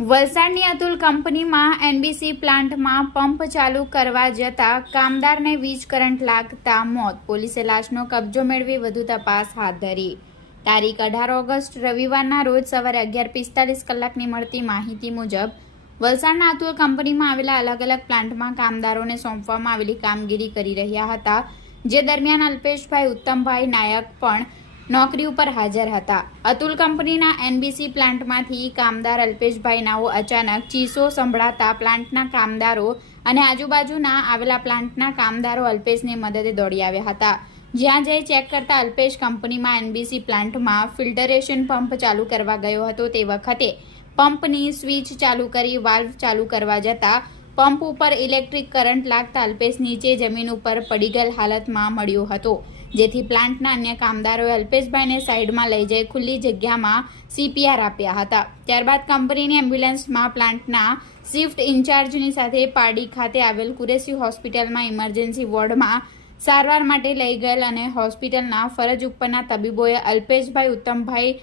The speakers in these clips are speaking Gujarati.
વલસાડની અતુલ કંપનીમાં એનબીસી પ્લાન્ટમાં પંપ ચાલુ કરવા જતા કામદારને વીજ કરંટ લાગતા મોત. પોલીસે લાશનો કબજો મેળવી વધુ તપાસ હાથ ધરી. તારીખ 18 ઓગસ્ટ રવિવારના રોજ સવારે 11:45 કલાકની મળતી માહિતી મુજબ વલસાડના અતુલ કંપનીમાં આવેલા અલગ અલગ પ્લાન્ટમાં કામદારોને સોંપવામાં આવેલી કામગીરી કરી રહ્યા હતા, જે દરમિયાન અલ્પેશભાઈ ઉત્તમભાઈ નાયક પણ નોકરી ઉપર હાજર હતા. અતુલ કંપનીના એનબીસી પ્લાન્ટમાંથી કામદાર અલ્પેશભાઈ નાઓ અચાનક ચીસો સંભળાતા પ્લાન્ટના કામદારો અને આજુબાજુના આવેલા પ્લાન્ટના કામદારો અલ્પેશની મદદે દોડી આવ્યા હતા. જ્યાં જઈ ચેક કરતા અલ્પેશ કંપનીમાં એનબીસી પ્લાન્ટમાં ફિલ્ટરેશન પંપ ચાલુ કરવા ગયો હતો. તે વખતે પંપની સ્વિચ ચાલુ કરી વાલ્વ ચાલુ કરવા જતા પંપ ઉપર ઇલેક્ટ્રિક કરંટ લાગતા અલ્પેશ નીચે જમીન ઉપર પડી ગયેલ હાલતમાં મળ્યો હતો, જેથી પ્લાન્ટના અન્ય કામદારોએ અલ્પેશભાઈને સાઈડમાં લઈ જઈ ખુલ્લી જગ્યામાં CPR આપ્યા હતા. ત્યારબાદ કંપનીની એમ્બ્યુલન્સમાં પ્લાન્ટના શિફ્ટ ઇન્ચાર્જની સાથે પારડી ખાતે આવેલ કુરેશી હોસ્પિટલમાં ઇમરજન્સી વોર્ડમાં સારવાર માટે લઈ ગયેલ અને હોસ્પિટલના ફરજ ઉપરના તબીબોએ અલ્પેશભાઈ ઉત્તમભાઈ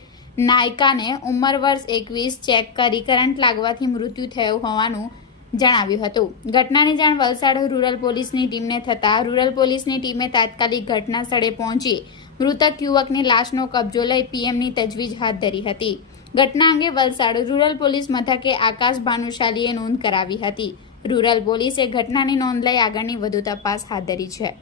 નાયકાને ઉંમર વર્ષ 21 ચેક કરી કરંટ લાગવાથી મૃત્યુ થયું હોવાનું જણાવ્યું હતું. ઘટનાની જાણ વલસાડ રૂરલ પોલીસની ટીમને થતાં રૂરલ પોલીસની ટીમે તાત્કાલિક ઘટના સ્થળે પહોંચી મૃતક યુવકની લાશનો કબજો લઈ પીએમની તજવીજ હાથ ધરી હતી. ઘટના અંગે વલસાડ રૂરલ પોલીસ મથકે આકાશ ભાનુશાલીએ નોંધ કરાવી હતી. રૂરલ પોલીસે ઘટનાની નોંધ લઈ આગળની વધુ તપાસ હાથ ધરી છે.